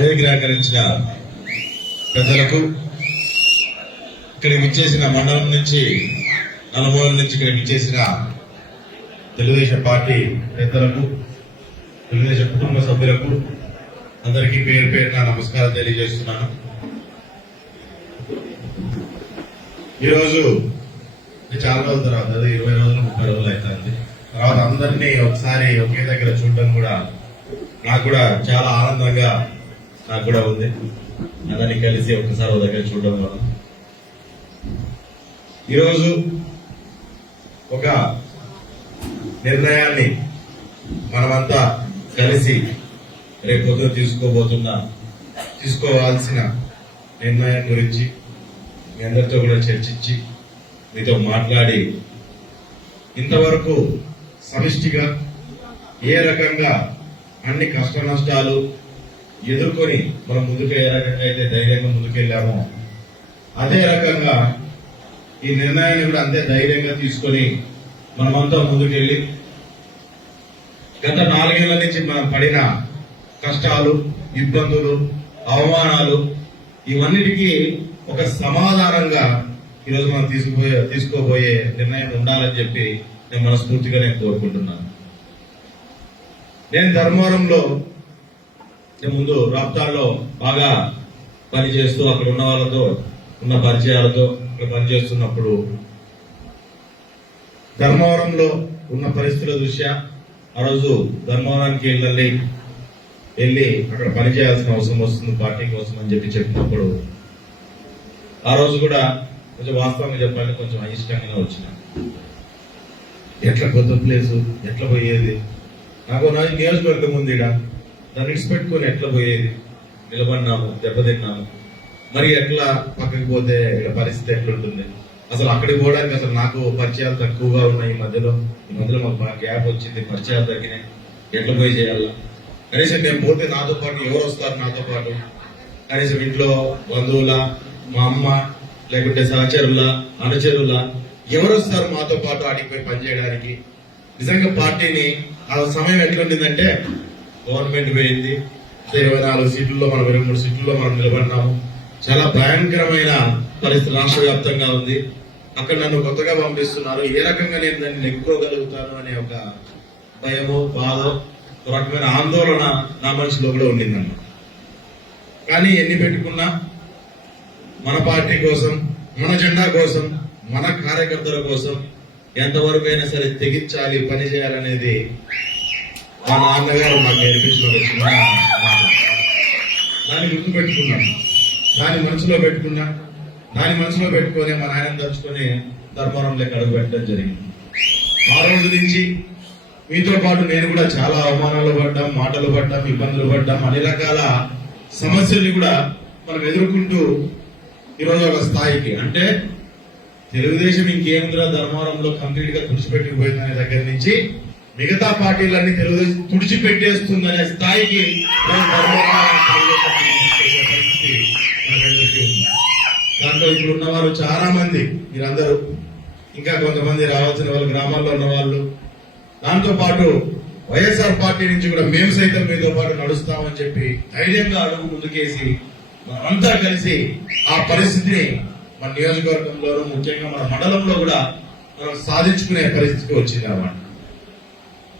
వేదిక అలంకరించిన పెద్దలకు, ఇక్కడికి విచ్చేసిన మండలం నుంచి నలుమూలల నుంచి ఇక్కడికి విచ్చేసిన తెలుగుదేశం పార్టీ పెద్దలకు, తెలుగుదేశం కుటుంబ సభ్యులకు అందరికీ పేరు పేరున నమస్కారం తెలియజేస్తున్నాను. ఈరోజు చాలా రోజుల తర్వాత, 20 రోజులు 30 రోజులు అవుతుంది. తర్వాత అందరినీ ఒకసారి ఒకే దగ్గర చూడడం కూడా నాకు కూడా చాలా ఆనందంగా నాకు కూడా ఉంది. అందరినీ కలిసి ఒకసారి ఒక దగ్గర చూడడం వల్ల ఈరోజు ఒక నిర్ణయాన్ని మనమంతా కలిసి రేపు పొద్దున తీసుకోవాల్సిన నిర్ణయం గురించి మీ అందరితో కూడా చర్చించి మీతో మాట్లాడి ఇంతవరకు సమిష్టిగా ఏ రకంగా అన్ని కష్ట నష్టాలు ఎదుర్కొని మనం ముందుకు ఏ రకంగా అయితే ధైర్యంగా ముందుకెళ్ళామో అదే రకంగా ఈ నిర్ణయాన్ని కూడా అంతే ధైర్యంగా తీసుకొని మనమంతా ముందుకెళ్ళి గత 4 ఏళ్ల నుంచి మనం పడిన కష్టాలు, ఇబ్బందులు, అవమానాలు ఇవన్నిటికీ ఒక సమాధానంగా ఈరోజు మనం తీసుకోబోయే నిర్ణయం ఉండాలని చెప్పి నేను మనస్ఫూర్తిగా కోరుకుంటున్నాను. నేను ధర్మవరంలో ముందు రాప్తాల్లో బాగా పనిచేస్తూ అక్కడ ఉన్న వాళ్ళతో ఉన్న పరిచయాలతో ఇక్కడ పనిచేస్తున్నప్పుడు ధర్మవరంలో ఉన్న పరిస్థితుల దృష్ట్యా ఆ రోజు ధర్మవరానికి వెళ్ళి అక్కడ పనిచేయాల్సిన అవసరం వస్తుంది పార్టీ కోసం అని చెప్పినప్పుడు ఆ రోజు కూడా కొంచెం వాస్తవంగా చెప్పాలంటే కొంచెం అయిష్టంగా వచ్చిన. ఎట్లా కొత్త ప్లేసు, ఎట్లా పోయేది, నాకు నియోజకవర్గం ఉంది ఇక దాన్ని విడిచిపెట్టుకొని ఎట్లా పోయేది, నిలబడినాము, దెబ్బతిన్నాము, మరి ఎట్లా పక్కకి పోతే ఇక్కడ పరిస్థితి ఎట్లుంటుంది, అసలు అక్కడికి పోవడానికి అసలు నాకు పరిచయాలు తక్కువగా ఉన్నాయి. ఈ మధ్యలో మాకు గ్యాప్ వచ్చింది, పరిచయాలు తగ్గినాయి, ఎట్లా పోయి చేయాలా, కనీసం నేను పోతే నాతో పాటు ఎవరు వస్తారు, నాతో పాటు కనీసం ఇంట్లో బంధువుల, మా అమ్మ, లేకుంటే సహచరుల, అనుచరుల ఎవరు వస్తారు మాతో పాటు ఆడికి పనిచేయడానికి. నిజంగా పార్టీని ఆ సమయం ఎట్లుండిందంటే గవర్నమెంట్ పోయింది, 24 సీట్లలో మనం 23 సీట్లలో మనం నిలబడినాము. చాలా భయంకరమైన పరిస్థితి రాష్ట్ర వ్యాప్తంగా ఉంది. అక్కడ నన్ను కొత్తగా పంపిస్తున్నారు, ఏ రకంగా నేను దాన్ని నెగ్గుకోగలుగుతాను అనే ఒక భయమో, బాధో, ఒక రకమైన ఆందోళన నా మనసులో కూడా ఉండిందన్న. కానీ ఎన్ని పెట్టుకున్నా మన పార్టీ కోసం, మన జెండా కోసం, మన కార్యకర్తల కోసం ఎంతవరకు అయినా సరే తెగించాలి, పని చేయాలనేది మా నాన్నగారు నాకు నేర్పించిన చిన్న దాన్ని గుర్తుపెట్టుకున్నాను. దాని మనసులో పెట్టుకొని మా నాయన తలుచుకొని ధర్మవరంలోకి అడుగు పెట్టడం జరిగింది. ఆ రోజు నుంచి మీతో పాటు నేను కూడా చాలా అవమానాలు పడ్డాం, మాటలు పడ్డాం, ఇబ్బందులు పడ్డాం, అన్ని రకాల సమస్యల్ని కూడా మనం ఎదుర్కొంటూ ఈరోజు ఒక స్థాయికి, అంటే తెలుగుదేశం ఇంకేముందిరా ధర్మవరంలో కంప్లీట్ గా తుడిచిపెట్టుకుపోయిందనే దగ్గర నుంచి మిగతా పార్టీలన్నీ తెలుగుదేశం తుడిచిపెట్టేస్తుందనే స్థాయికి దాంట్లో ఇప్పుడు ఉన్న వాళ్ళు చాలా మంది, మీరందరూ ఇంకా కొంతమంది రావాల్సిన వాళ్ళు, గ్రామాల్లో ఉన్న వాళ్ళు, దాంతో పాటు వైఎస్ఆర్ పార్టీ నుంచి కూడా మేము సైతం మీతో పాటు నడుస్తామని చెప్పి ధైర్యంగా అడుగు ముందుకేసి మనమంతా కలిసి ఆ పరిస్థితిని మన నియోజకవర్గంలోనూ, ముఖ్యంగా మన మండలంలో కూడా మనం సాధించుకునే పరిస్థితికి వచ్చింది అన్నమాట.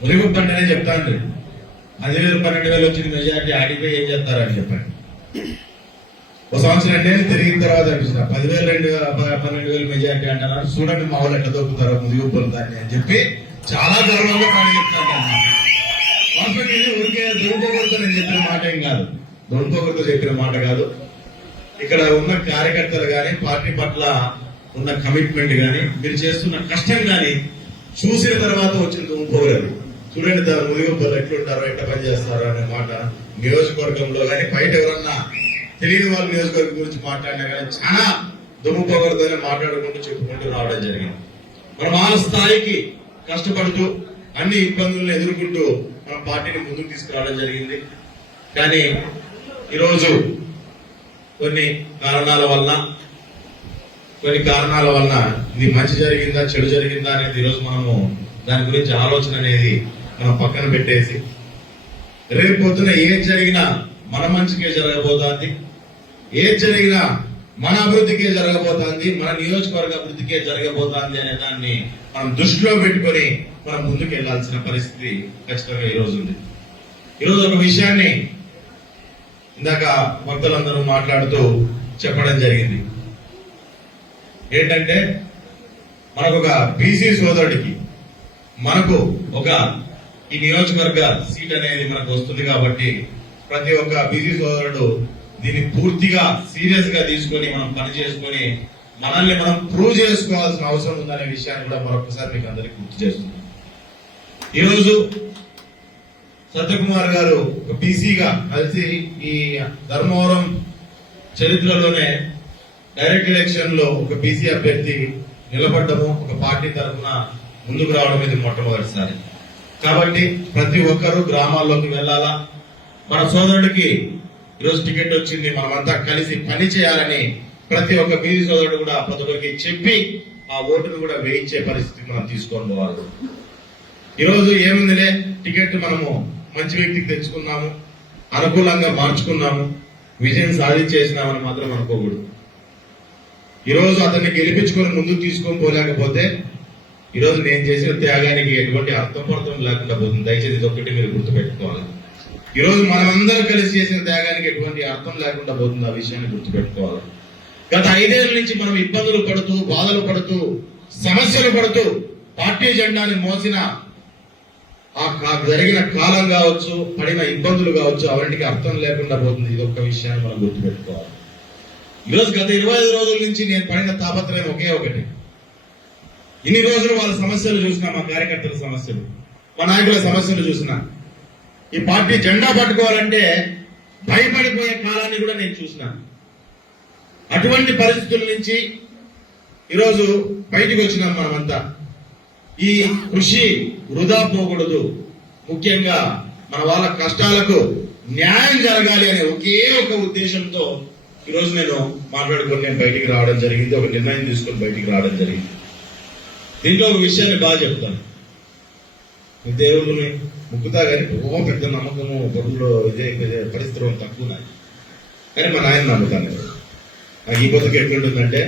మురిగుప్పు అంటేనే చెప్తాను, 10,000 12,000 వచ్చిన మెజార్టీ ఆడిపోయి ఏం చేస్తారని చెప్పండి. ఒక సంవత్సరం అంటే తిరిగిన తర్వాత అనిపిస్తుంది 10,000 12,000 మెజార్టీ అంటున్నారు, చూడండి మా వాళ్ళు ఎట్లా దొక్కుతారో ముదిగుప్పులు దాన్ని అని చెప్పి చాలా గర్వంగా పని చెప్తాను. ఊరికే దొంగకొకరితో నేను చెప్పిన మాట ఏం కాదు, దొంగకొకరితో చెప్పిన మాట కాదు. ఇక్కడ ఉన్న కార్యకర్తలు గాని, పార్టీ పట్ల ఉన్న కమిట్మెంట్ గాని, మీరు చేస్తున్న కష్టం గాని చూసిన తర్వాత వచ్చిన దొంగపోగలరు. చూడండి ముదిగుప్పులు ఎట్లుంటారో, ఎట్లా పని చేస్తారో అనే మాట నియోజకవర్గంలో గాని, బయట ఎవరన్నా తెలియని వాళ్ళ నియోజకవర్గం గురించి మాట్లాడినా కానీ చాలా దుమ్ముపోగలతోనే మాట్లాడుకుంటూ చెప్పుకుంటూ రావడం జరిగింది. మనం ఆ స్థాయికి కష్టపడుతూ అన్ని ఇబ్బందులను ఎదుర్కొంటూ మన పార్టీని ముందుకు తీసుకురావడం జరిగింది. కానీ ఈరోజు కొన్ని కారణాల వలన ఇది మంచి జరిగిందా, చెడు జరిగిందా అనేది ఈరోజు మనము దాని గురించి ఆలోచన అనేది మనం పక్కన పెట్టేసి రేపు పొద్దున ఏం జరిగినా మన మంచికే జరగబోతోంది. ఏది జరిగినా మన అభివృద్ధికే జరగబోతోంది, మన నియోజకవర్గ అభివృద్ధికే జరగబోతోంది అనే దాన్ని మనం దృష్టిలో పెట్టుకొని మనం ముందుకు వెళ్లాల్సిన పరిస్థితి ఖచ్చితంగా ఈ రోజు ఉంది. ఈరోజు ఒక విషయాన్ని ఇందాక భక్తులందరూ మాట్లాడుతూ చెప్పడం జరిగింది. ఏంటంటే మనకు ఒక బీసీ సోదరుడికి మనకు ఒక ఈ నియోజకవర్గ సీట్ అనేది మనకు వస్తుంది కాబట్టి ప్రతి ఒక్క బీసీ సోదరుడు దీన్ని పూర్తిగా సీరియస్ గా తీసుకొని మనం పని చేసుకొని మనల్ని మనం ప్రూవ్ చేసుకోవాల్సిన అవసరం ఉందనే విషయాన్ని కూడా మరొకసారి మీకు అందరికీ గుర్తు చేస్తున్నాం. ఈరోజు సత్యకుమార్ గారు ఒక బీసీగా కలిసి ఈ ధర్మవరం చరిత్రలోనే డైరెక్ట్ ఎలక్షన్ లో ఒక బీసీ అభ్యర్థి నిలబడ్డము, ఒక పార్టీ తరఫున ముందుకు రావడం ఇది మొట్టమొదటిసారి. కాబట్టి ప్రతి ఒక్కరూ గ్రామాల్లోకి వెళ్లాలా. మన సోదరుడికి ఈరోజు టికెట్ వచ్చింది, మనమంతా కలిసి పని చేయాలని ప్రతి ఒక్క బీసీ సోదరుడు కూడా ప్రతి ఒక్కరికి చెప్పి ఆ ఓటును కూడా వేయించే పరిస్థితి మనం తీసుకొని పోవాలి. ఈరోజు ఏముందిలే, టికెట్ మనము మంచి వ్యక్తికి తెచ్చుకున్నాము, అనుకూలంగా మార్చుకున్నాము, విజయం సాధించేసినామని మాత్రం అనుకోకూడదు. ఈరోజు అతన్ని గెలిపించుకొని ముందుకు తీసుకొని పోలేకపోతే ఈరోజు నేను చేసిన త్యాగానికి ఎటువంటి అర్థం లేకుండా పోతుంది. దయచేసి ఇది ఒక్కటి మీరు గుర్తుపెట్టుకోవాలి. ఈరోజు మనమందరం కలిసి చేసిన త్యాగానికి ఎటువంటి అర్థం లేకుండా పోతుంది, ఆ విషయాన్ని గుర్తుపెట్టుకోవాలి. గత 5 ఏళ్ల నుంచి మనం ఇబ్బందులు పడుతూ, బాధలు పడుతూ, సమస్యలు పడుతూ పార్టీ జెండాని మోసిన ఆ జరిగిన కాలం కావచ్చు, పడిన ఇబ్బందులు కావచ్చు, అవన్నిటికీ అర్థం లేకుండా పోతుంది. ఇది ఒక్క విషయాన్ని మనం గుర్తుపెట్టుకోవాలి. ఈరోజు గత 25 రోజుల నుంచి నేను పడిన తాపత్రయం ఒకే ఒకటి. ఇన్ని రోజులు వాళ్ళ సమస్యలు చూసినా, మా కార్యకర్తల సమస్యలు, మా నాయకుల సమస్యలు చూసినా, ఈ పార్టీ జెండా పట్టుకోవాలంటే భయపడిపోయే కాలాన్ని కూడా నేను చూసిన. అటువంటి పరిస్థితుల నుంచి ఈరోజు బయటకు వచ్చినాం మనమంతా. ఈ కృషి వృధా పోకూడదు. ముఖ్యంగా మన వాళ్ళ కష్టాలకు న్యాయం జరగాలి అనే ఒకే ఒక ఉద్దేశంతో ఈరోజు నేను మాట్లాడుకొని నేను బయటికి రావడం జరిగింది. ఒక నిర్ణయం తీసుకొని బయటికి రావడం జరిగింది. దీంట్లో ఒక విషయాన్ని బాగా చెప్తాను. దేవుడిని ముక్కుతా కానీ పెద్ద నమ్మకము బొడ్డులో ఇదే పరిస్థితులు తక్కువ ఉన్నాయి. కానీ మా నాయన నమ్ముతాను. నాకు ఈ బతుకు ఎట్లుంటుందంటే,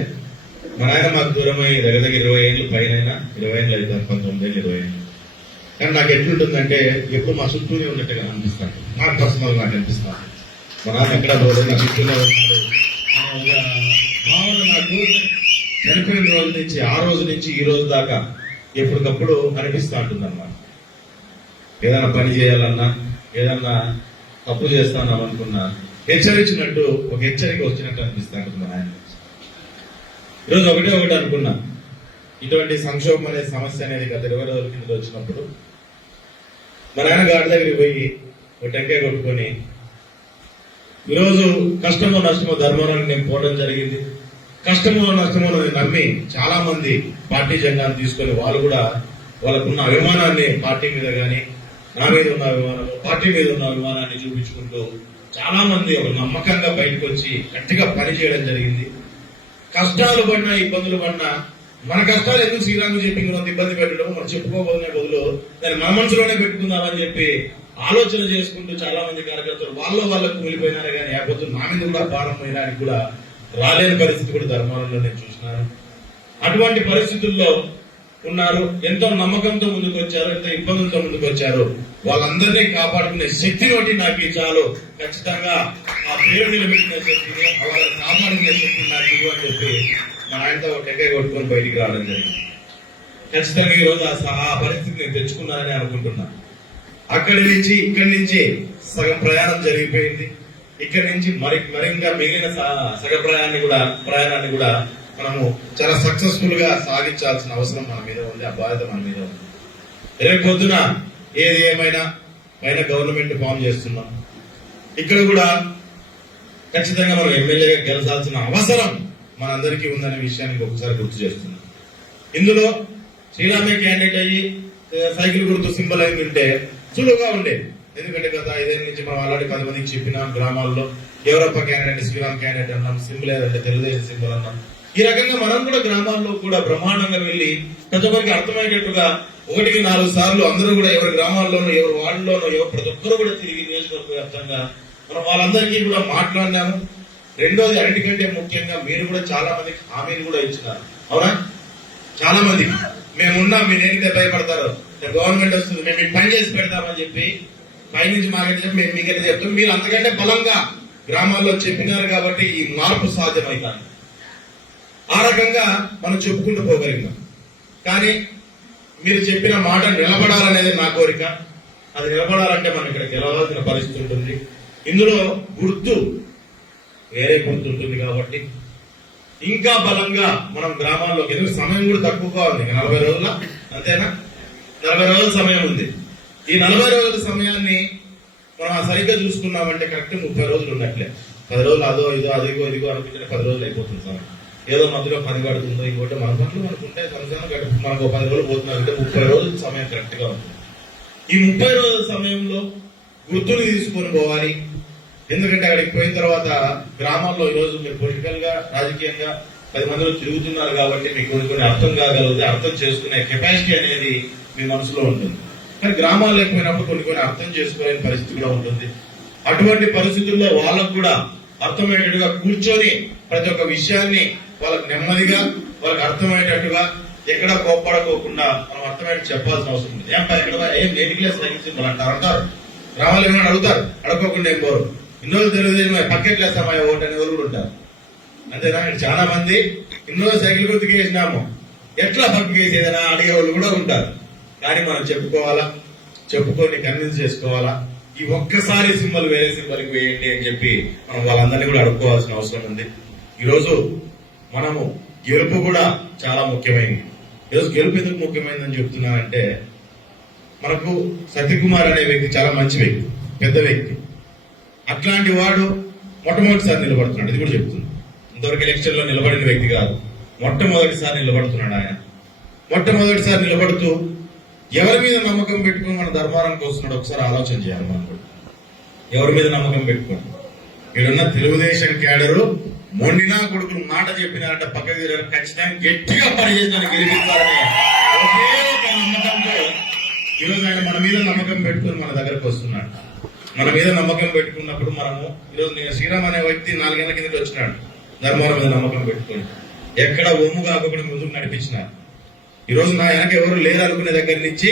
మా నాయన మాకు దూరమై దగ్గర 20 ఏళ్ళు పైన, 20 ఏళ్ళు అవుతాను, 19 ఏళ్ళు 20 ఏళ్ళు. కానీ నాకు ఎట్లుంటుందంటే ఎప్పుడు మా చుట్టూనే ఉన్నట్టుగా అనిపిస్తాను. నాకు పర్సనల్ నాకు అనిపిస్తాను. మా నాన్న ఎక్కడ పోలేదు, నా చుట్టూనే ఉన్నాడు. భావన నాకు చనిపోయిన రోజు నుంచి, ఆ రోజు నుంచి ఈ రోజు దాకా ఎప్పటికప్పుడు అనిపిస్తూ ఉంటుంది అన్నమాట. ఏదైనా పని చేయాలన్నా, ఏదన్నా తప్పు చేస్తాను అనుకున్నా హెచ్చరించినట్టు ఒక హెచ్చరిక వచ్చినట్టు అనిపిస్తూ ఉంటుంది ఆయన. ఈరోజు ఒకటి అనుకున్నా, ఇటువంటి సంక్షోభం అనే సమస్య అనేది గత 20 రోజుల కింద వచ్చినప్పుడు మా నాన్న గాడి దగ్గరికి పోయి ఒక టెంకాయ కొట్టుకొని, ఈరోజు కష్టమో నష్టమో ధర్మవరానికి నేను పోవడం జరిగింది. కష్టమో నష్టమో నమ్మి చాలా మంది పార్టీ జెండాను తీసుకొని వాళ్ళు కూడా వాళ్ళకున్న అభిమానాన్ని పార్టీ మీద కానీ, నా మీద ఉన్న అభిమానం, పార్టీ మీద ఉన్న అభిమానాన్ని చూపించుకుంటూ చాలా మంది ఒక నమ్మకంగా బయటకు వచ్చి గట్టిగా పని చేయడం జరిగింది. కష్టాలు పడినా, ఇబ్బందులు పడినా మన కష్టాలు ఎందుకు శ్రీరాములు చెప్పి కొంత ఇబ్బంది పెట్టడం, మనం చెప్పుకోబోతున్న బదులు దాన్ని మన మనసులోనే పెట్టుకుందామని చెప్పి ఆలోచన చేసుకుంటూ చాలా మంది కార్యకర్తలు వాళ్ళకు మిగిలిపోయినారు. కానీ లేకపోతే నా మీద కూడా భారం పోయినానికి కూడా రాలేని పరిస్థితి కూడా ధర్మాలలో నేను చూసినాను. అటువంటి పరిస్థితుల్లో ఉన్నారు. ఎంతో నమ్మకంతో ముందుకు వచ్చారు, ఎంతో ఇబ్బందులతో ముందుకు వచ్చారు. వాళ్ళందరినీ కాపాడుకునే శక్తిని ఒకటి నాకు చాలు. ఖచ్చితంగా ఆ పేరు నిలబెట్టిన శక్తిని, వాళ్ళని కాపాడుకునే శక్తిని నాకు అని చెప్పి మా ఆయనతో టెంకాయ కొట్టుకొని బయటికి రావడం జరిగింది. ఖచ్చితంగా ఈ రోజు ఆ పరిస్థితి నేను తెచ్చుకున్నానని అనుకుంటున్నా. ఇక్కడి నుంచి సగం ప్రయాణం జరిగిపోయింది. ఇక్కడి నుంచి మరింత మిగిలిన సగ ప్రయాణాన్ని కూడా మనము చాలా సక్సెస్ఫుల్ గా సాగించాల్సిన అవసరం మన మీద ఉంది. ఆ బాధ్యత మన మీద ఉంది. రేపు పొద్దున ఏది ఏమైనా పైన గవర్నమెంట్ ఫామ్ చేస్తున్నాం. ఇక్కడ కూడా ఖచ్చితంగా మనం ఎమ్మెల్యేగా గెలసాల్సిన అవసరం మనందరికీ ఉందనే విషయాన్ని ఒకసారి గుర్తు చేస్తున్నాం. ఇందులో శ్రీరామే క్యాండిడేట్ అయ్యి సైకిల్ గుర్తు సింబల్ అయి ఉంటే సులువుగా ఉండేది. ఎందుకంటే గత 5 ఏళ్ల నుంచి మనం ఆల్రెడీ 10 మందికి చెప్పినాం. గ్రామాల్లో ఎవరప్ప క్యాండిడేట్, శ్రీరామ్ క్యాండిడేట్ అన్నాం, సింబల్ ఏదంటే తెలుగుదేశం సింబల్ అన్నాం. ఈ రకంగా మనం కూడా గ్రామాల్లో కూడా బ్రహ్మాండంగా వెళ్లి ప్రతి ఒక్కరికి అర్థమయ్యేటట్టుగా 1కి 4 సార్లు అందరూ కూడా ఎవరి గ్రామాల్లోనూ, ఎవరి వార్డులోనూ, ప్రతి ఒక్కరు కూడా తిరిగి నియోజకవర్గ వ్యాప్తంగా మనం వాళ్ళందరికీ కూడా మాట్లాడినాము. రెండోది, అన్నిటికంటే ముఖ్యంగా మీరు కూడా చాలా మందికి హామీలు కూడా ఇచ్చినారు. అవునా? చాలా మంది మేమున్నాం, మీరు ఏంటి భయపడతారు, గవర్నమెంట్ వస్తుంది, మేము మీకు పని చేసి పెడతామని చెప్పి పైనుంచి మాకైతే చెప్పి మేము మీకైతే చెప్తాం. మీరు అంతకంటే బలంగా గ్రామాల్లో చెప్పినారు కాబట్టి ఈ మార్పు సాధ్యమవుతాను. ఆ రకంగా మనం చెప్పుకుంటూ పోగలిగినాం. కానీ మీరు చెప్పిన మాట నిలబడాలనేది నా కోరిక. అది నిలబడాలంటే మనం ఇక్కడ గెలవాల్సిన పరిస్థితి ఉంటుంది. ఇందులో గుర్తు వేరే గుర్తు ఉంటుంది కాబట్టి ఇంకా బలంగా మనం గ్రామాల్లోకి, ఎందుకంటే సమయం కూడా తక్కువగా ఉంది. 40 రోజుల అంతేనా? 40 రోజుల సమయం ఉంది. ఈ 40 రోజుల సమయాన్ని మనం సరిగ్గా చూసుకున్నామంటే కరెక్ట్ 30 రోజులు ఉన్నట్లే. 10 రోజులు అదో ఇదో అదిగో ఇదిగో అనుకుంటే 10 రోజులు అయిపోతుంది సమయం. ఏదో మధ్యలో పని పడుతుందో ఇంకోటి మన పనులు మనకుంటే సంవత్సరం గడుపు మనకు 10 రోజులు పోతున్నారంటే 30 రోజుల సమయం కరెక్ట్ గా ఉంటుంది. ఈ 30 రోజుల సమయంలో గుర్తులు తీసుకొని పోవాలి. ఎందుకంటే అక్కడికి పోయిన తర్వాత గ్రామాల్లో ఈరోజు మీరు పొలిటికల్ గా రాజకీయంగా 10 మందిలో తిరుగుతున్నారు కాబట్టి మీకు కొన్ని అర్థం కాగలిగితే అర్థం చేసుకునే కెపాసిటీ అనేది మీ మనసులో ఉంటుంది. కానీ గ్రామాల్లో లేకపోయినప్పుడు కొన్ని అర్థం చేసుకోలేని పరిస్థితి కూడా ఉంటుంది. అటువంటి పరిస్థితుల్లో వాళ్ళకు కూడా అర్థమయ్యేటట్టుగా కూర్చొని ప్రతి ఒక్క విషయాన్ని వాళ్ళకి నెమ్మదిగా వాళ్ళకి అర్థమయ్యేటట్టుగా ఎక్కడ కోప్పడకోకుండా మనం అర్థమయ్యేట్టు చెప్పాల్సిన అవసరం ఉంది. ఏం ఎన్నికలే సైన్స్ అంటారు, గ్రామాలు ఏమైనా అడుగుతారు, అడుక్కోకుండా ఏం పోరు. ఇన్ని రోజులు తెలుగుదేశం పక్కెట్లు వేస్తామా ఓటు అనే వాళ్ళు కూడా ఉంటారు. అంతేనా? చాలా మంది ఇన్ని రోజులు సైకిల్ గుర్తుకు వేసినాము, ఎట్లా పక్కకి వేసేదనా అడిగే వాళ్ళు కూడా ఉంటారు. కానీ మనం చెప్పుకోవాలా, చెప్పుకొని కన్విన్స్ చేసుకోవాలా. ఈ ఒక్కసారి సింబల్ వేరే సింబల్కి వేయండి అని చెప్పి మనం వాళ్ళందరినీ కూడా అడుక్కోవాల్సిన అవసరం ఉంది. ఈరోజు మనము గెలుపు కూడా చాలా ముఖ్యమైనది. ఈరోజు గెలుపు ఎందుకు ముఖ్యమైనదని చెప్తున్నానంటే, మనకు సత్యకుమార్ అనే వ్యక్తి చాలా మంచి వ్యక్తి, పెద్ద వ్యక్తి. అట్లాంటి వాడు మొట్టమొదటిసారి నిలబడుతున్నాడు. ఇది కూడా చెప్తుంది. ఇంతవరకు ఎలక్షన్ లో నిలబడిన వ్యక్తి కాదు, మొట్టమొదటిసారి నిలబడుతున్నాడు. ఆయన మొట్టమొదటిసారి నిలబడుతూ ఎవరి మీద నమ్మకం పెట్టుకుని మన ధర్మారానికి వస్తున్నాడు ఒకసారి ఆలోచన చేయాలి. మనం కూడా ఎవరి మీద నమ్మకం పెట్టుకోండి. మీరున్న తెలుగుదేశం క్యాడరు మొండినా కొడుకులు మాట చెప్పినారంటే పక్కకి ఖచ్చితంగా గట్టిగా పనిచేసి గెలిపిస్తారని ఒకే ఒక నమ్మకంతో ఈరోజు ఆయన మన మీద నమ్మకం పెట్టుకుని మన దగ్గరకు వస్తున్నాడు. మన మీద నమ్మకం పెట్టుకున్నప్పుడు మనము ఈరోజు నేను శ్రీరామ్ అనే వ్యక్తి 4 ఏళ్ల కిందకి వచ్చినాడు. ధర్మవరం మీద నమ్మకం పెట్టుకుని ఎక్కడ ఒమ్ము కాకుండా ముందుకు నడిపించినారు. ఈరోజు నా వెనక ఎవరు లేరు అనుకునే దగ్గర నుంచి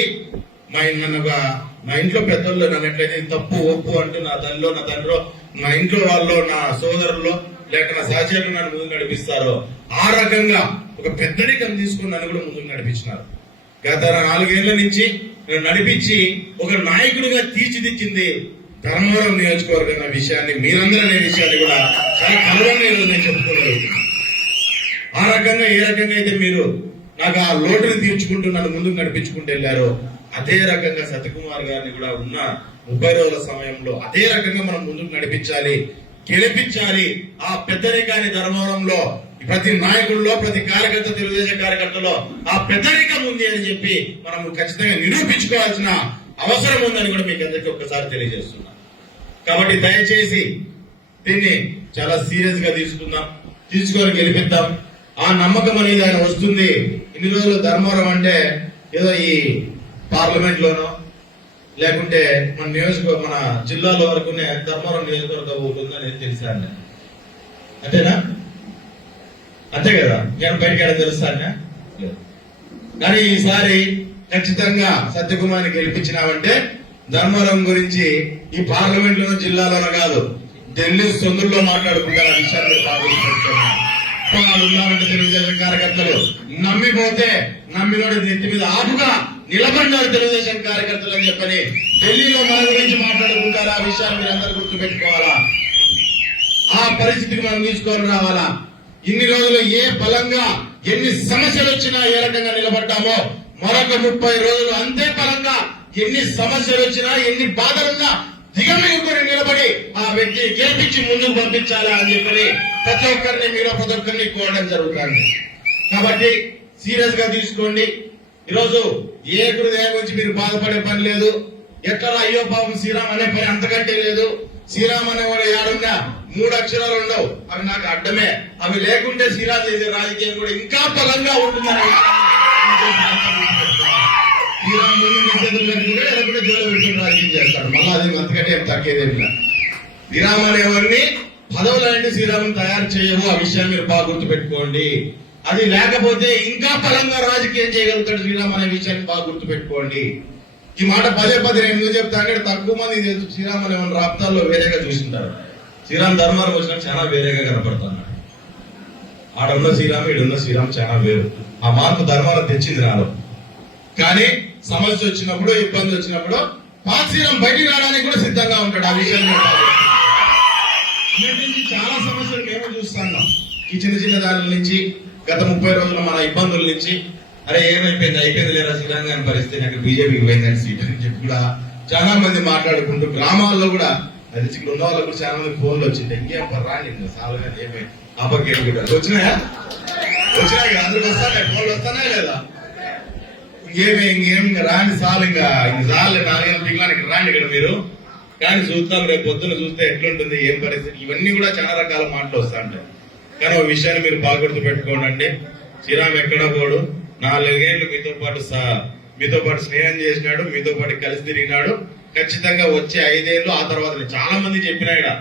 మా ఇంట్లో పెద్దల్లో నన్ను ఎట్లయితే తప్పు ఒప్పు అంటూ నా తల్లిలో నా తండ్రిలో నా ఇంట్లో వాళ్ళు నా సోదరుల్లో లేక నా సహచరులు నన్ను ముందుకు నడిపిస్తారో ఆ రకంగా ఒక పెద్దరికం తీసుకుని నన్ను కూడా ముందుకు నడిపించినారు. గత 4 ఏళ్ల నుంచి నడిపించి ఒక నాయకుడిగా తీర్చిదిచ్చింది ధర్మవరం నియోజకవర్గం అనే విషయాన్ని మీరందరూ అనే విషయాన్ని కూడా చాలా కలవంగా ఈరోజు నేను చెప్పుకోగలుగుతున్నాను. ఆ రకంగా ఏ రకంగా అయితే మీరు నాకు ఆ లోటుని తీర్చుకుంటూ నన్ను ముందుకు నడిపించుకుంటూ వెళ్ళారో అదే రకంగా సత్యకుమార్ గారిని కూడా ఉన్న 30 రోజుల సమయంలో అదే రకంగా మనం ముందుకు నడిపించాలి, గెలిపించాలి. ఆ పెద్దరికాన్ని ధర్మవరంలో ప్రతి నాయకుల్లో ప్రతి కార్యకర్త తెలుగుదేశం కార్యకర్తలో ఆ పెద్దరికం ఉంది అని చెప్పి మనం ఖచ్చితంగా నిరూపించుకోవాల్సిన అవసరం ఉందని కూడా మీకు అందరికీ ఒక్కసారి తెలియజేస్తున్నా. కాబట్టి దయచేసి దీన్ని చాలా సీరియస్ గా తీసుకుందాం, తీసుకొని గెలిపిద్దాం. ఆ నమ్మకం అనేది ఆయన వస్తుంది. ఇన్ని రోజులు ధర్మవరం అంటే ఏదో ఈ పార్లమెంట్ లోనో లేకుంటే మన జిల్లాలో వరకునే ధర్మవరం నియోజకవర్గం ఉంటుందని తెలిసాను. అంతేనా? అంతే కదా? నేను బయటకి వెళ్ళి తెలుస్తాను. కానీ ఈసారి ఖచ్చితంగా సత్యకుమార్ని గెలిపించినామంటే ధర్మవరం గురించి ఈ పార్లమెంట్ లోనో జిల్లాలోనో కాదు, ఢిల్లీ సొందుల్లో మాట్లాడుకుంటారు. ఆ విషయాన్ని ఉన్నామంటే తెలుగుదేశం కార్యకర్తలు నమ్మిపోతే నమ్మినోడి నెత్తి మీద ఆపుగా నిలబడినారు తెలుగుదేశం కార్యకర్తలు అని చెప్పని ఢిల్లీలో మన గురించి మాట్లాడుకుంటారు. ఆ విషయాన్ని మీరు అందరూ గుర్తుపెట్టుకోవాలా. ఆ పరిస్థితికి మనం తీసుకొని రావాలా. ఇన్ని రోజులు ఏ బలంగా ఎన్ని సమస్యలు వచ్చినా ఏ రకంగా నిలబడ్డామో మరొక 30 రోజులు అంతే బలంగా ఎన్ని సమస్యలు వచ్చినా ఎన్ని బాధలున్నా దిగమింగుకొని నిలబడి ఆ వ్యక్తిని గెలిపించి ముందుకు పంపించాలా అని చెప్పని ప్రతి ఒక్కరిని కోరడం జరుగుతుంది. కాబట్టి సీరియస్ గా తీసుకోండి. ఈరోజు ఏ గురుదేవ గురించి మీరు బాధపడే పని లేదు. ఎక్కడ అయ్యో పాపం శ్రీరామ్ అనే పని అంతకంటే లేదు. శ్రీరామ్ అనేవాడు ఏడున్నా 3 అక్షరాలు ఉండవు, అవి నాకు అడ్డమే. అవి లేకుంటే శ్రీరామ్ చేసే రాజకీయం కూడా ఇంకా బలంగా ఉంటుందని శ్రీరామ్ ముందు నిషేధం లేకుండా ఎలాంటి జోలు పెట్టుకుని రాజకీయం చేస్తాడు. మళ్ళీ అది అంతకంటే ఏం తగ్గేదేమి. శ్రీరామ్ అనేవారిని పదవులంటే శ్రీరాముని తయారు చేయవు. ఆ విషయాన్ని మీరు బాగా గుర్తుపెట్టుకోండి. అది లేకపోతే ఇంకా బలంగా రాజకీయం చేయగలుగుతాడు శ్రీరామ్ అనే విషయాన్ని బాగా గుర్తుపెట్టుకోండి. ఈ మాట పదే పదే నేను ఎందుకు చెప్తా అంటే తక్కువ మంది తెలుసు శ్రీరామ్ అనే రాప్తాల్లో వేరేగా చూసింటారు. శ్రీరామ్ ధర్మారం వచ్చినా చాలా వేరేగా కనపడుతున్నాడు. ఆడున్న శ్రీరామ్ ఈడున్న శ్రీరామ్ చాలా వేరు. ఆ మార్పు ధర్మారం తెచ్చింది నాలో. కానీ సమస్య వచ్చినప్పుడు ఇబ్బంది వచ్చినప్పుడు పాత శ్రీరామ్ బయటికి రావడానికి కూడా సిద్ధంగా ఉంటాడు. ఆ విషయాన్ని నుంచి చాలా సమస్యలు మేము చూస్తున్నాం. ఈ చిన్న చిన్న దాని నుంచి గత 30 రోజుల మన ఇబ్బందుల నుంచి అరే అయిపోయింది లేదా శ్రీరామ్ గారి పరిస్థితి నాకు బీజేపీకి పోయిందని సీట్ అని చెప్పి కూడా చాలా మంది మాట్లాడుకుంటూ గ్రామాల్లో కూడా అది ఇక్కడ ఉన్న వాళ్ళకు చాలా మంది ఫోన్లు వచ్చింది. ఇంకేం రాండి సాల్గా ఏమి ఆపకేట వచ్చినాయా అందరికి వస్తానే ఫోన్లు వస్తానే లేదా ఇంకేం రాండి సాల్ ఇంకా చాలు 4 పిల్లలకి రాండి ఇక్కడ మీరు కానీ చూస్తాం. రేపు పొద్దున చూస్తే ఎట్లుంటుంది ఏం పరిస్థితి ఇవన్నీ కూడా చాలా రకాల మాటలు వస్తా ఉంటాయి. కానీ ఒక విషయాన్ని మీరు బాగా గుర్తు పెట్టుకోండి. శ్రీరామ్ ఎక్కడ పోడు 4 ఏళ్ళు మీతో పాటు స్నేహం చేసినాడు, మీతో పాటు కలిసి తిరిగినాడు. ఖచ్చితంగా వచ్చే 5 ఏళ్ళు ఆ తర్వాత చాలా మంది చెప్పినా ఇక్కడ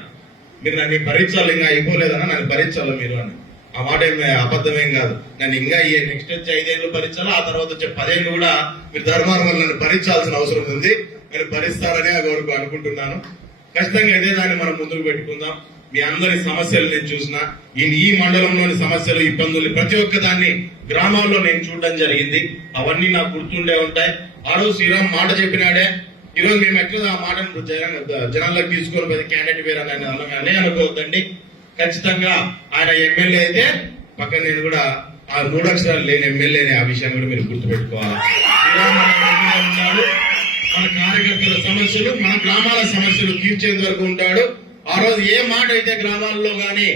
మీరు నన్ను భరించాలి ఇంకా అయిపోలేదన్నా నన్ను భరించాలి మీరు అని. ఆ మాట అబద్ధమేం కాదు. నన్ను ఇంకా నెక్స్ట్ వచ్చే 5 ఏళ్ళు భరించాలి. ఆ తర్వాత వచ్చే 10 ఏళ్ళు కూడా మీరు ధర్మారం వల్ల నన్ను భరించాల్సిన అవసరం ఉంది. నేను భరిస్తానని వరకు అనుకుంటున్నాను. ఖచ్చితంగా ఇదే దాన్ని మనం ముందుకు పెట్టుకుందాం. మీ అందరి సమస్యలు నేను చూసిన ఈ మండలంలోని సమస్యలు ఇబ్బందులు ప్రతి ఒక్క దాన్ని గ్రామాల్లో నేను చూడడం జరిగింది. అవన్నీ నాకు గుర్తుండే ఉంటాయి. ఆ రోజు శ్రీరామ్ మాట చెప్పినాడే ఈ రోజు మేము ఎట్లా ఆ మాటను జనాల్లోకి తీసుకొని పోయి క్యాండిడేట్ వేరే అనే అనుకోవద్దండి. ఖచ్చితంగా ఆయన ఎమ్మెల్యే అయితే పక్కన నేను కూడా ఆ 3 అక్షరాలు లేని ఎమ్మెల్యేనే. ఆ విషయాన్ని కూడా మీరు గుర్తుపెట్టుకోవాలి. మన కార్యకర్తల సమస్యలు మన గ్రామాల సమస్యలు తీర్చేంత వరకు ఉంటాడు. ఆ రోజు ఏ మాట అయితే గ్రామాల్లో గాని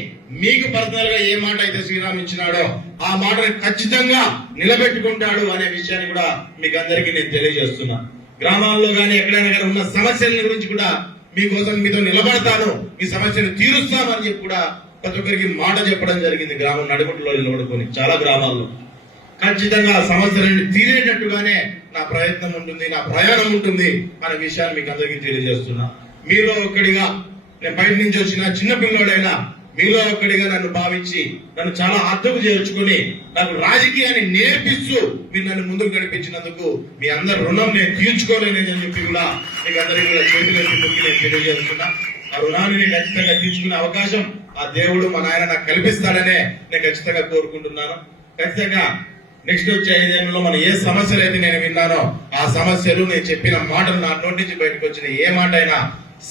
మీకు పర్సనల్ గా ఏ మాట అయితే శ్రీరామ్ ఇచ్చినాడో ఆ మాటని ఖచ్చితంగా నిలబెట్టుకుంటాడు అనే విషయాన్ని కూడా మీకు అందరికీ నేను తెలియజేస్తున్నా. గ్రామాల్లో గాని ఎక్కడైనా కానీ ఉన్న సమస్యల గురించి కూడా మీకోసం మీతో నిలబడతాను, మీ సమస్యను తీరుస్తామని చెప్పి కూడా ప్రతి ఒక్కరికి మాట చెప్పడం జరిగింది. గ్రామం నడుగుట్లో నిలబడుకొని చాలా గ్రామాల్లో ఖచ్చితంగా సమస్యలను తీరేటట్టుగానే నా ప్రయత్నం ఉంటుంది, నా ప్రయాణం ఉంటుంది అనే విషయాన్ని మీకు అందరికీ తెలియజేస్తున్నా. మీలో ఒక్కడిగా నేను బయట నుంచి వచ్చిన చిన్న పిల్లోడైనా మీలో ఒక్కడిగా నన్ను భావించి నన్ను చాలా అర్థం చేర్చుకుని నాకు రాజకీయాన్ని నేర్పిస్తూ మీరు నన్ను ముందుకు నడిపించినందుకు మీ అందరి రుణం నేను తీర్చుకోలేనని చెప్పి కూడా మీకు అందరికీ కూడా చేతులెత్తి నేను తెలియజేస్తున్నా. ఆ రుణాన్ని నేను ఖచ్చితంగా తీర్చుకునే అవకాశం ఆ దేవుడు మా నాయన నాకు కల్పిస్తాడనే నేను ఖచ్చితంగా కోరుకుంటున్నాను. ఖచ్చితంగా నెక్స్ట్ వచ్చే 5 ఏళ్లలో మన ఏ సమస్యలు అయితే నేను విన్నానో ఆ సమస్యలు నేను చెప్పిన మాటలు నా నోటి నుంచి బయటకు వచ్చిన ఏ మాట అయినా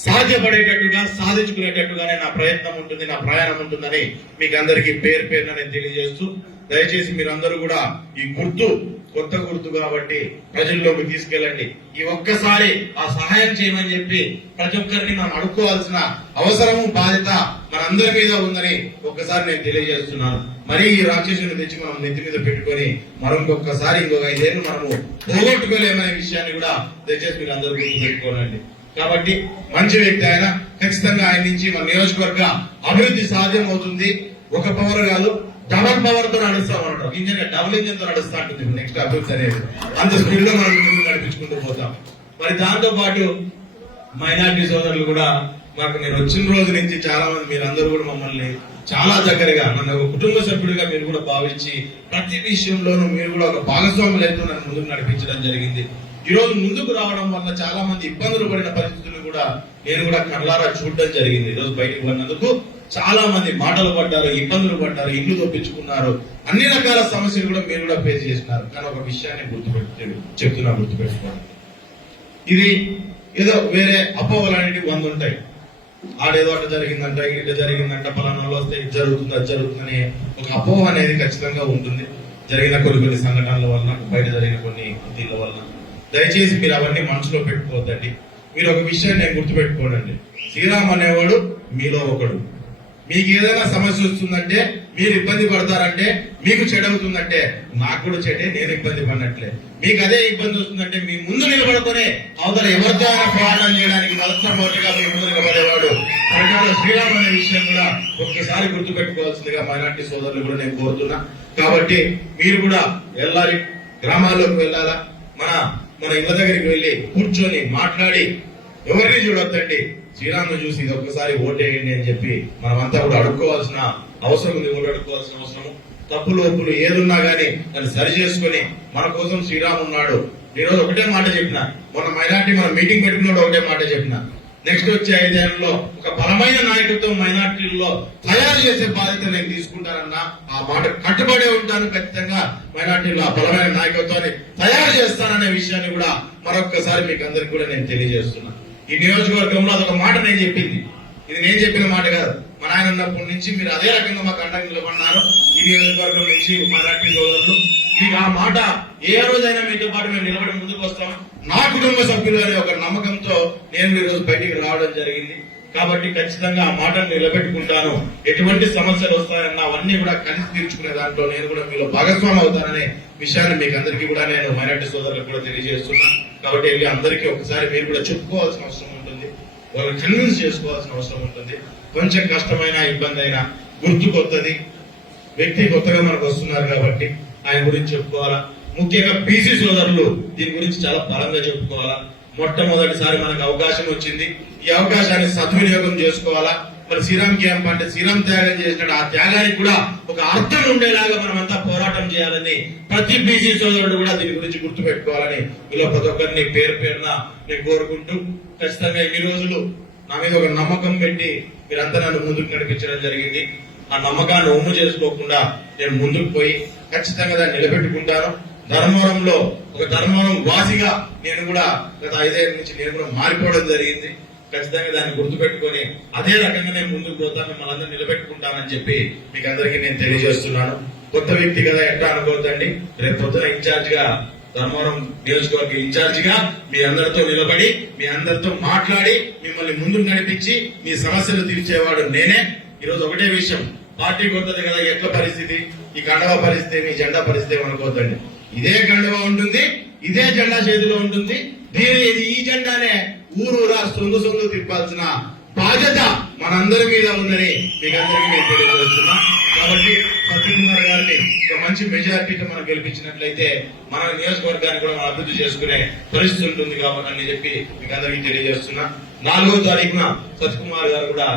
సాధ్యపడేటట్టుగా సాధించుకునేటట్టుగానే నా ప్రయత్నం ఉంటుంది, నా ప్రయాణం ఉంటుందని మీకు అందరికీ పేరు పేరున నేను తెలియజేస్తూ దయచేసి మీరందరూ కూడా ఈ గుర్తు కొత్త గుర్తు కాబట్టి ప్రజల్లోకి తీసుకెళ్ళండి. ఈ ఒక్కసారి ఆ సహాయం చేయమని చెప్పి ప్రతి ఒక్కరిని మనం అడుక్కోవాల్సిన అవసరము బాధ్యత మనందరి మీద ఉందని ఒక్కసారి నేను తెలియజేస్తున్నాను. మరి ఈ రాక్షసుని తెచ్చి మనం నెత్తి మీద పెట్టుకొని మరొకసారి ఇంకొక 5 ఏళ్ళు మనము పోగొట్టుకోలేమనే విషయాన్ని కూడా దయచేసి మీరు అందరూ గుర్తు పెట్టుకోనండి. కాబట్టి మంచి వ్యక్తి ఆయన. ఖచ్చితంగా ఆయన నుంచి మన నియోజకవర్గ అభివృద్ధి సాధ్యం అవుతుంది. ఒక పవర్ కాదు డబల్ పవర్ తో నడుస్తామంటాం. ఇంజన్ డబుల్ ఇంజన్ తో నడుస్తా ఉంటుంది నెక్స్ట్ అభివృద్ధి అనేది. అంత స్పీడ్ లో మనం ముందుకు నడిపించుకుంటూ పోతాం. మరి దాంతో పాటు మైనార్టీ సోదరులు కూడా మాకు నేను వచ్చిన రోజు నుంచి చాలా మంది మీరందరూ కూడా మమ్మల్ని చాలా దగ్గరగా నన్ను ఒక కుటుంబ సభ్యుడిగా మీరు కూడా భావించి ప్రతి విషయంలోనూ మీరు కూడా ఒక భాగస్వాములు అయితే నన్ను ముందుకు నడిపించడం జరిగింది. ఈ రోజు ముందుకు రావడం వల్ల చాలా మంది ఇబ్బందులు పడిన పరిస్థితులు కూడా నేను కూడా కళ్ళారా చూడడం జరిగింది. ఈ రోజు బయటకు వెళ్ళినందుకు చాలా మంది మాటలు పడ్డారు, ఇబ్బందులు పడ్డారు, ఇల్లు తప్పించుకున్నారు, అన్ని రకాల సమస్యలు కూడా మీరు కూడా ఫేస్ చేసినారు. కానీ ఒక విషయాన్ని గుర్తుపెట్టుకోండి. ఇది ఏదో వేరే అపోహలు అనేవి 100 ఉంటాయి. ఆడేదో అట్లా జరిగిందంట, ఇట్లా జరిగిందంట, పలానా వస్తే ఇది జరుగుతుంది అది జరుగుతుందని ఒక అపోహ అనేది ఖచ్చితంగా ఉంటుంది. జరిగిన కొన్ని సంఘటనల వలన, బయట జరిగిన కొన్ని దీనిల వలన దయచేసి మీరు అవన్నీ మనసులో పెట్టుకోవద్దండి. మీరు ఒక విషయాన్ని నేను గుర్తుపెట్టుకోనండి. శ్రీరామ్ అనేవాడు మీలో ఒకడు. మీకు ఏదైనా సమస్య వస్తుందంటే మీరు ఇబ్బంది పడతారంటే మీకు చెడవుతుందంటే నాకు కూడా చెడే, నేను ఇబ్బంది పడినట్లే. మీకు అదే ఇబ్బంది వస్తుందంటే మీ ముందు నిలబడుకొని అవతల ఎవరితో పోరాటం చేయడానికి మొదటిగా మీ ముందు నిలబడేవాడు శ్రీరామ్ అనే విషయం కూడా ఒక్కసారి గుర్తుపెట్టుకోవాల్సిందిగా మైనార్టీ సోదరులు కూడా నేను కోరుతున్నా. కాబట్టి మీరు కూడా వెళ్ళాలి, గ్రామాల్లోకి వెళ్ళాలా, మన ఇళ్ళ దగ్గరికి వెళ్ళి కూర్చొని మాట్లాడి ఎవరిని చూడొద్దండి. శ్రీరామ్ను చూసి ఇది ఒక్కసారి ఓటేయండి అని చెప్పి మనమంతా కూడా అడుక్కోవాల్సిన అవసరం ఉంది. ఓటు అడుక్కోవాల్సిన అవసరము, తప్పులు ఒప్పులు ఏదున్నా గానీ దాన్ని సరి చేసుకుని మన కోసం శ్రీరామ్ ఉన్నాడు. ఈ రోజు ఒకటే మాట చెప్పిన, మొన్న మైనార్టీ మన మీటింగ్ పెట్టుకున్నాడు ఒకటే మాట చెప్పిన, నెక్స్ట్ వచ్చే 5 ఏళ్లలో ఒక బలమైన నాయకత్వం మైనార్టీల్లో తయారు చేసే బాధ్యత నేను తీసుకుంటానన్నా ఆ మాట కట్టుబడే ఉంటాను. ఖచ్చితంగా మైనార్టీలో ఆ బలమైన నాయకత్వాన్ని తయారు చేస్తాననే విషయాన్ని కూడా మరొక్కసారి మీకు అందరికి కూడా నేను తెలియజేస్తున్నా. ఈ నియోజకవర్గంలో అదొక మాట నేను చెప్పింది, ఇది నేను చెప్పిన మాట కాదు. మా నాయన ఉన్నప్పటి నుంచి మీరు అదే రకంగా మాకు అండగా నిలబడినారు. ఈ నియోజకవర్గం నుంచి మైనార్టీ సోదరులు మీకు ఆ మాట ఏ రోజైనా మీతో పాటు మేము నిలబడి ముందుకు వస్తాం. నా కుటుంబ సభ్యులు అనే ఒక నమ్మకంతో నేను ఈ రోజు బయటికి రావడం జరిగింది. కాబట్టి ఖచ్చితంగా ఆ మాటను నిలబెట్టుకుంటాను. ఎటువంటి సమస్యలు వస్తాయన్నా అవన్నీ కూడా కలిసి తీర్చుకునే దాంట్లో నేను కూడా మీలో భాగస్వామి అవుతాననే విషయాన్ని మీకు అందరికీ కూడా నేను మైనార్టీ సోదరులకు కూడా తెలియజేస్తున్నా. కాబట్టి వెళ్ళి అందరికీ ఒకసారి మీరు కూడా చెప్పుకోవాల్సిన అవసరం ఉంటుంది, వాళ్ళని కన్విన్స్ చేసుకోవాల్సిన అవసరం ఉంటుంది. కొంచెం కష్టమైన ఇబ్బంది అయినా గుర్తు కొత్తది, వ్యక్తి కొత్తగా మనకు వస్తున్నారు కాబట్టి ఆయన గురించి చెప్పుకోవాలా. ముఖ్యంగా బీసీ సోదరులు దీని గురించి చాలా బలంగా చెప్పుకోవాలా. మొట్టమొదటిసారి మనకు అవకాశం వచ్చింది, ఈ అవకాశాన్ని సద్వినియోగం చేసుకోవాలా. మరి శ్రీరామ్ క్యాంప్ అంటే శ్రీరామ్ త్యాగం చేసినట్టు ఆ త్యాగానికి కూడా ఒక అర్థం ఉండేలాగా మనం అంతా పోరాటం చేయాలని ప్రతి బీసీ సోదరుడు కూడా దీని గురించి గుర్తు పెట్టుకోవాలని ఇలా ప్రతి ఒక్కరిని పేరు పేరున నేను కోరుకుంటూ, ఖచ్చితంగా ఈ రోజులు నా మీద ఒక నమ్మకం పెట్టి మీరంతా నన్ను ముందుకు నడిపించడం జరిగింది. ఆ నమ్మకాన్ని ఒమ్ము చేసుకోకుండా నేను ముందుకు పోయి ఖచ్చితంగా దాన్ని నిలబెట్టుకుంటాను. ధర్మవరంలో ఒక ధర్మవరం వాసిగా నేను కూడా గత 5 ఏళ్ల నుంచి నేను కూడా మారిపోవడం జరిగింది. ఖచ్చితంగా దాన్ని గుర్తుపెట్టుకొని అదే రకంగా నేను ముందుకు పోతాను, మిమ్మల్ని అందరూ నిలబెట్టుకుంటానని చెప్పి మీకు అందరికీ నేను తెలియజేస్తున్నాను. కొత్త వ్యక్తి కదా ఎట్లా అనుకోవద్దండి. రేపు పొద్దున ఇన్ఛార్జ్ గా ధర్మవరం నియోజకవర్గ ఇన్ఛార్జ్ గా మీ అందరితో నిలబడి మీ అందరితో మాట్లాడి మిమ్మల్ని ముందుకు నడిపించి మీ సమస్యలు తీర్చేవాడు నేనే. ఈరోజు ఒకటే విషయం, పార్టీ కొత్తది కదా, ఎట్ల పరిస్థితి, ఈ కండవ పరిస్థితి, మీ జెండా పరిస్థితి అనుకోవద్దండి. ఇదే కండవ ఉంటుంది, ఇదే జెండా చేతిలో ఉంటుంది. ఈ జెండానే ఊరూరా సొందు తిప్పాల్సిన బాధ్యత మనందరి మీద ఉందని మీకు అందరికీ నేను తెలియజేస్తున్నా. కాబట్టి సత్యకుమార్ గారిని ఒక మంచి మెజారిటీతో మనం గెలిపించినట్లయితే మన నియోజకవర్గాన్ని కూడా మనం అభివృద్ధి చేసుకునే పరిస్థితి ఉంటుంది కాబట్టి అని చెప్పి మీకు అందరికీ తెలియజేస్తున్నా. 4వ తారీఖున సత్యకుమార్ గారు కూడా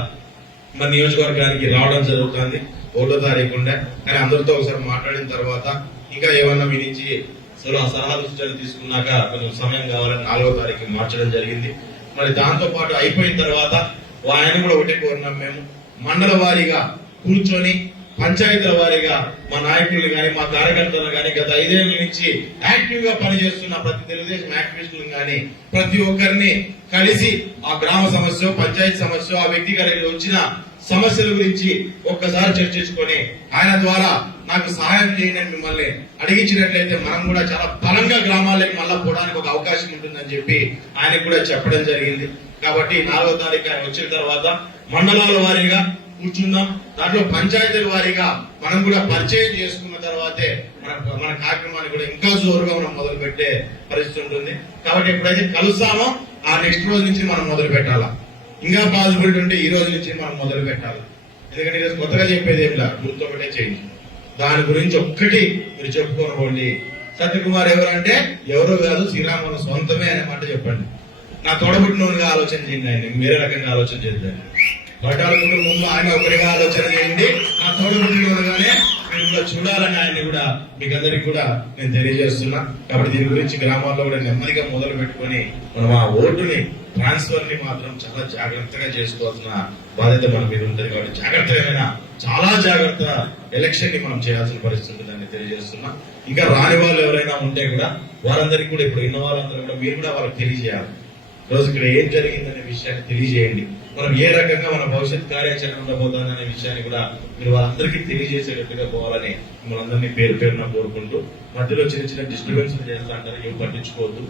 మన నియోజకవర్గానికి రావడం జరుగుతుంది. 1వ తారీఖు ఉండే, కానీ అందరితో ఒకసారి మాట్లాడిన తర్వాత ఇంకా ఏమన్నా మీ నుంచి సలహా సూచనలు తీసుకున్నాక కొంచెం సమయం కావాలని 4వ తారీఖు మార్చడం జరిగింది. మరి దాంతో పాటు అయిపోయిన తర్వాత ఆయన కూడా ఒకటే కోరినాం, మేము మండల వారీగా కూర్చొని పంచాయతీల వారీగా మా నాయకులు గాని మా కార్యకర్తలు గాని గత 5 ఏళ్ల నుంచి యాక్టివ్ గా పనిచేస్తున్న ప్రతి తెలుగుదేశం యాక్టివిస్టులను గాని ప్రతి ఒక్కరిని కలిసి ఆ గ్రామ సమస్య, పంచాయతీ సమస్య, ఆ వ్యక్తి గారికి వచ్చిన సమస్యల గురించి ఒక్కసారి చర్చించుకొని ఆయన ద్వారా నాకు సహాయం చేయండి అని మిమ్మల్ని అడిగించినట్లయితే మనం కూడా చాలా బలంగా గ్రామాలకి మళ్ళా పోవడానికి ఒక అవకాశం ఉంటుందని చెప్పి ఆయనకు కూడా చెప్పడం జరిగింది. కాబట్టి 4వ తారీఖు ఆయన వచ్చిన తర్వాత మండలాల వారీగా కూర్చుందాం. దాంట్లో పంచాయతీల వారీగా మనం కూడా పరిచయం చేసుకున్న తర్వాతే మన కార్యక్రమాన్ని కూడా ఇంకా జోరుగా మనం మొదలు పెట్టే పరిస్థితి ఉంటుంది. కాబట్టి ఎప్పుడైతే కలుస్తామో ఆ నెక్స్ట్ రోజు నుంచి మనం మొదలు పెట్టాలా. ఇంకా పాసిబిలిటీ ఉంటే ఈ రోజు నుంచి మనం మొదలు పెట్టాలి. ఎందుకంటే ఈరోజు కొత్తగా చెప్పేది ఏమి లేదు, గుర్తు ఒకటే చేయండి. దాని గురించి ఒక్కటి మీరు చెప్పుకోనుకోండి. సత్యకుమార్ ఎవరంటే ఎవరో కాదు, శ్రీరాముల సొంతమే అనే మాట చెప్పండి. నా తోడబుట్టినోడుగా ఆలోచన చేయండి, ఆయన వేరే రకంగా ఆలోచన చేద్దాం. పట్టాల కుటుంబంలో ఆయన ఒకరిగా ఆలోచన చేయండి, నా తోడబుట్టినోడుగానే మీరు కూడా చూడాలని ఆయన్ని కూడా మీకు అందరికి కూడా నేను తెలియజేస్తున్నా. కాబట్టి దీని గురించి గ్రామాల్లో కూడా నెమ్మదిగా మొదలు పెట్టుకొని మనం ఆ ఓటుని ట్రాన్స్ఫర్ ని మాత్రం చాలా జాగ్రత్తగా చేసుకోవాల్సిన బాధ్యత మన మీద ఉంటుంది. కాబట్టి జాగ్రత్తగా చాలా జాగ్రత్త ఎలక్షన్ ని మనం చేయాల్సిన పరిస్థితి ఉంటుందని తెలియజేస్తున్నా. ఇంకా రాని వాళ్ళు ఎవరైనా ఉంటే కూడా వారందరికీ కూడా ఇప్పుడు ఉన్న వాళ్ళందరూ కూడా మీరు కూడా వాళ్ళకి తెలియజేయాలి. రోజు ఇక్కడ ఏం జరిగిందనే విషయాన్ని తెలియజేయండి. మనం ఏ రకంగా మన భవిష్యత్ కార్యాచరణ ఉండబోతుందనే విషయాన్ని కూడా మీరు వాళ్ళందరికీ తెలియజేసేటట్టుగా పోవాలని మిమ్మల్ని అందరినీ పేరు పేరున కోరుకుంటూ, మధ్యలో చిన్న డిస్టర్బెన్స్ చేస్తా అంటారు, ఏం పట్టించుకోవద్దు.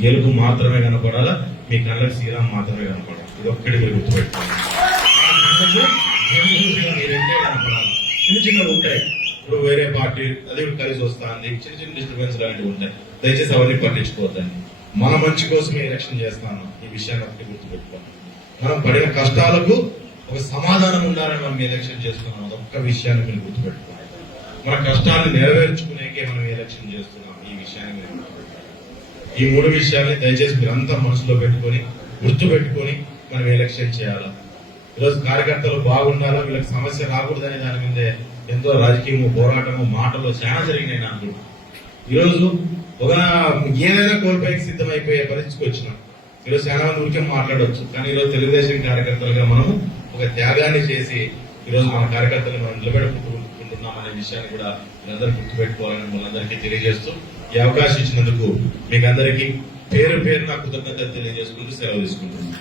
గెలుపు మాత్రమే కనపడాలా, మీ కళ్ళకి శ్రీరామ్ మాత్రమే కనపడాలి. ఇది ఒక్కటి మీరు గుర్తుపెట్టుకోవాలి. మీరంటే కనపడాలి. చిన్నవి ఉంటాయి, ఇప్పుడు వేరే పార్టీ అది కలిసి వస్తుంది, చిన్న డిస్టర్బెన్స్ లాంటివి ఉంటాయి. దయచేసి అవన్నీ పట్టించుకోవద్దండి. మన మంచి కోసమే ఎలక్షన్ చేస్తాను, ఈ విషయాన్ని ఒకటి గుర్తుపెట్టుకోండి. మనం పడిన కష్టాలకు ఒక సమాధానం ఉండాలని మనం ఎలక్షన్ చేస్తున్నాం. అదొక్క విషయాన్ని మీరు గుర్తుపెట్టుకోండి. మన కష్టాలను నెరవేర్చుకునేకే మనం ఎలక్షన్ చేస్తున్నాం, ఈ విషయాన్ని మీరు గుర్తుపెట్టుకోండి. ఈ 3 విషయాల్ని దయచేసి మీరంతా మనసులో పెట్టుకొని గుర్తు పెట్టుకొని మనం ఎలక్షన్ చేయాలా. ఈరోజు కార్యకర్తలు బాగుండాలా, వీళ్ళకి సమస్య రాకూడదనే దాని మీదే ఎంతో రాజకీయము, పోరాటము, మాటలు చాలా జరిగినాయి. నాకు ఈరోజు ఒక ఏదైనా కోల్పోయి సిద్ధమైపోయే పరిస్థితికి వచ్చినాం. ఈరోజు చాలా మంది ఊరికే మాట్లాడవచ్చు, కానీ ఈరోజు తెలుగుదేశం కార్యకర్తలుగా మనము ఒక త్యాగాన్ని చేసి ఈరోజు మన కార్యకర్తలు మనం నిలబెట్టుకుంటున్నాం అనే విషయాన్ని కూడా మీరందరూ గుర్తుపెట్టుకోవాలని మనందరికీ తెలియజేస్తూ, ఈ అవకాశం ఇచ్చినందుకు మీకు అందరికీ పేరు పేరున కృతజ్ఞతలు తెలియజేసుకుంటూ సెలవు తీసుకుంటున్నాం.